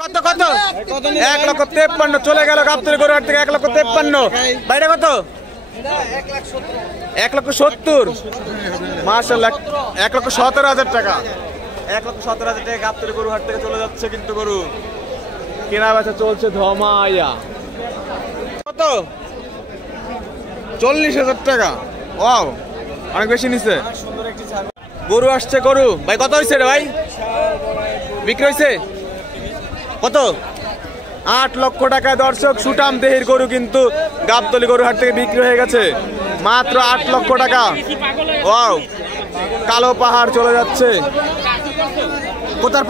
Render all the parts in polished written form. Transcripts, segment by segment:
কত কত 1,53,000 চলে গেল গাবতলী গরুর হাট থেকে 1,53,000 বাইরে কত 1,70,000 মাশাআল্লাহ 1,17,000 টাকা 1,17,000 টাকা গাবতলী গরুর হাট থেকে চলে যাচ্ছে কিন্তু গরু কেনা বেচা চলছে ধমাইয়া কত 40,000 টাকা ওয়াও অনেক বেশি নিছে গরু আসছে গরু ভাই কত হইছে রে ভাই বিক্রি হইছে কত 8 লক্ষ টাকা দর্শক সুটাম দেহের গরু কিন্তু গাবতলী গরু হাট থেকে বিক্রি হয়ে গেছে মাত্র 8 লক্ষ টাকা ওয়াও কালো পাহাড় চলে যাচ্ছে কোথার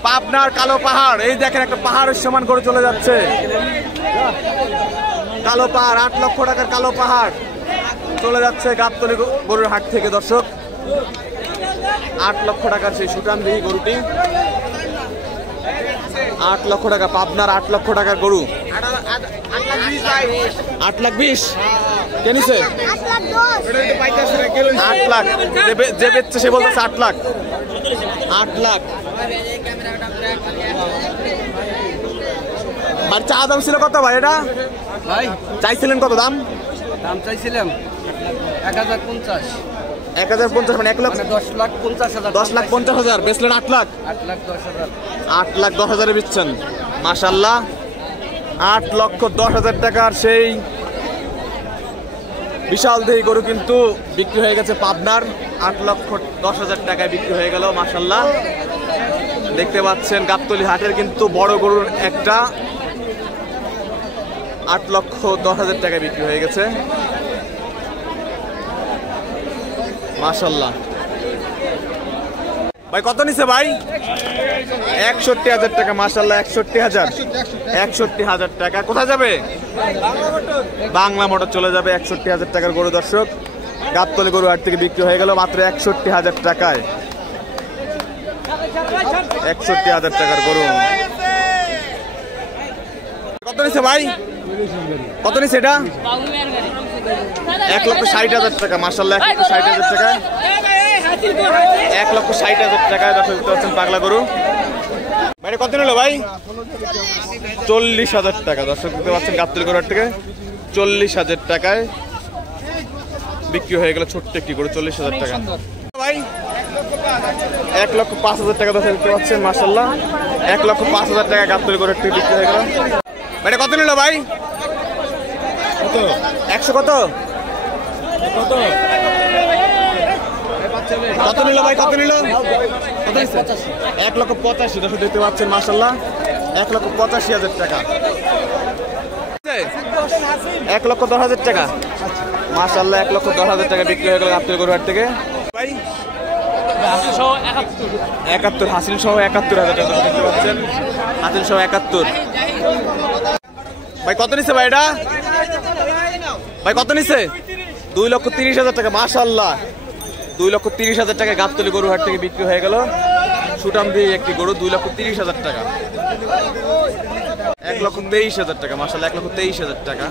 পাবনার কালো পাহাড় এই দেখেন একটা পাহাড়ের সমান করে চলে যাচ্ছে কালো পাহাড় 8 লক্ষ টাকার কালো পাহাড় চলে যাচ্ছে গাবতলী গরুর হাট থেকে দর্শক 8 লক্ষ টাকার সেই সুটাম দেহি গরুটি 8 লক্ষ টাকা পাবনার 8 লক্ষ টাকার গরু 8,20,000 কে নিছে 8 লাখ যে বেচছে সে বলতেছে 8 লাখ আর চা দাম ছিল কত ভাই এটা ভাই চাইছিলেন কত দাম চাইছিলাম 1,050 মানে 1 লাখ 10,50,000 বেচলেন 8 লাখ 8,10,000 বেচছেন মাশাআল্লাহ 8,10,000 টাকার সেই বিশাল দেহি গরু কিন্তু বিক্রি হয়ে গেছে পাবনার 8,10,000 টাকায় বিক্রি হয়ে গেল মাশাআল্লাহ দেখতে পাচ্ছেন গাবতলী হাটের কিন্তু বড় গরুর একটা 8,10,000 টাকায় বিক্রি হয়ে গেছে মাশাআল্লাহ ভাই কত নিছে ভাই 61,000 টাকা মাশাআল্লাহ 61,000 টাকা কোথায় যাবে বাংলা মোটর চলে যাবে 61,000 টাকার গরু দর্শক গাবতলী গরু হাট থেকে বিক্রি হয়ে গেল মাত্র 61,000 টাকায় 61,000 টাকার গরু কত নিছে ভাই কত নিছে এটা 1,60,000 টাকা মাশাআল্লাহ 1,60,000 টাকা 1,60,000 টাকায় দর্শক দেখতে পাচ্ছেন পাগলা গরু ভাই কত নিল ভাই 40,000 টাকা দর্শক দেখতে পাচ্ছেন গাবতলী গরু হাট থেকে 40,000 টাকায় বিক্রি হয়ে গেল ছোট্ট একটি গরু 40,000 টাকা ভাই 1,05,000 টাকা দর্শক দেখতে পাচ্ছেন মাশাআল্লাহ 1,05,000 টাকা গাবতলী গরু হাট থেকে বিক্রি হয়ে গেল ভাই কত নিল ভাই কত 100 কত কত নিল ভাই কত নিল 1,85,000 দর্শক দেখতে পাচ্ছেন মাশাআল্লাহ 1,85,000 টাকা 1,10,000 টাকা মাশাআল্লাহ 1,10,000 টাকা বিক্রি হয়ে গেল গাবতলী গরু হাট থেকে ভাই 71 হাসিল সহ 71,000 টাকা দেখতে পাচ্ছেন হাসিল সহ 71 ভাই কত নিছে ভাই এটা ভাই কত নিছে 2,30,000 টাকা মাশাআল্লাহ 2,30,000 টাকা গাবতলী গরু হাট থেকে বিক্রি হয়ে গেল সুটাম দিয়ে একটি গরু 2,30,000 টাকা 1,23,000 টাকা মাশাআল্লাহ 1,23,000 টাকা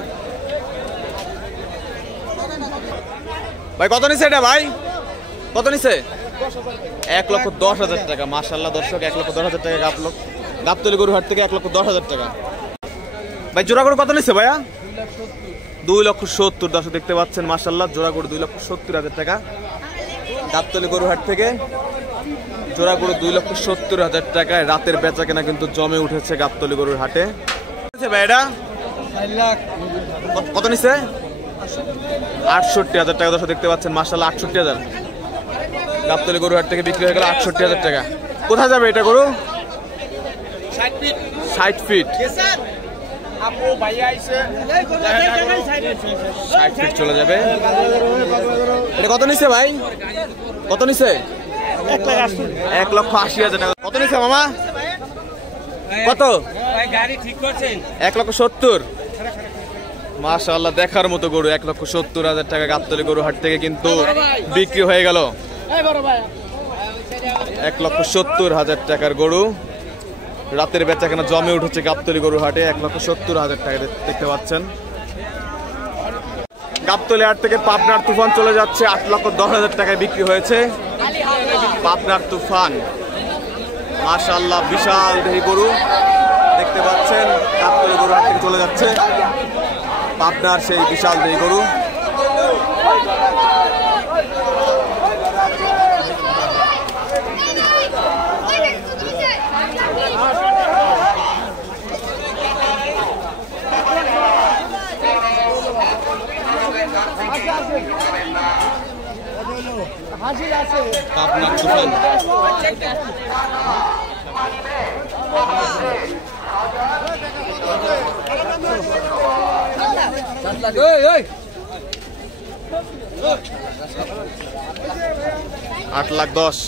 ভাই কত নিছে এটা ভাই কত নিছে 1,10,000 টাকা মাশাআল্লাহ দর্শক 1,10,000 টাকা গাবতলী গরু হাট থেকে 1,10,000 টাকা ভাই জোড়া গরু কত নিছে ভাইয়া 2,70,000 দর্শক দেখতে পাচ্ছেন মাশাআল্লাহ জোড়া গরু 2,70,000 টাকা গাবতলী গরু হাট থেকে জোড়া গরু 2,70,000 টাকায় রাতের বেচা কেনা কিন্তু জমে উঠেছে গাবতলী গরুর হাটে ভাই এটা কত নিছে 68,000 টাকা দর্শক দেখতে পাচ্ছেন মাশাআল্লাহ 68,000 গাবতলী গরু হাট থেকে বিক্রি হয়ে গেল 68,000 টাকা কোথায় যাবে এটা গরু 60 ফিট আপু ভাইয়া আইছে 60 ফিট চলে যাবে এটা কত নিছে ভাই কত নিছে 1,80,000 টাকা কত নিছে মামা কত ভাই গাড়ি ঠিক করছেন 1,70,000 মাশাআল্লাহ দেখার মতো গরু 1,70,000 টাকা গাবতলী গরু হাট থেকে কিন্তু বিক্রি হয়ে গেল 1,70,000 টাকার গরু রাতের বেচা কেনা জমে উঠেছে গাবতলী গরু হাটে 1,70,000 টাকা দেখতে পাচ্ছেন গাবতলী হাট থেকে পাবনার তুফান চলে যাচ্ছে 8,10,000 টাকায় বিক্রি হয়েছে পাবনার তুফান মাশাআল্লাহ বিশাল দেহি গরু দেখতে পাচ্ছেন, গাবতলী গরু হাট থেকে চলে যাচ্ছে পাবনার সেই বিশাল দেহি গরু। পাবনার তুফান $8,10,000।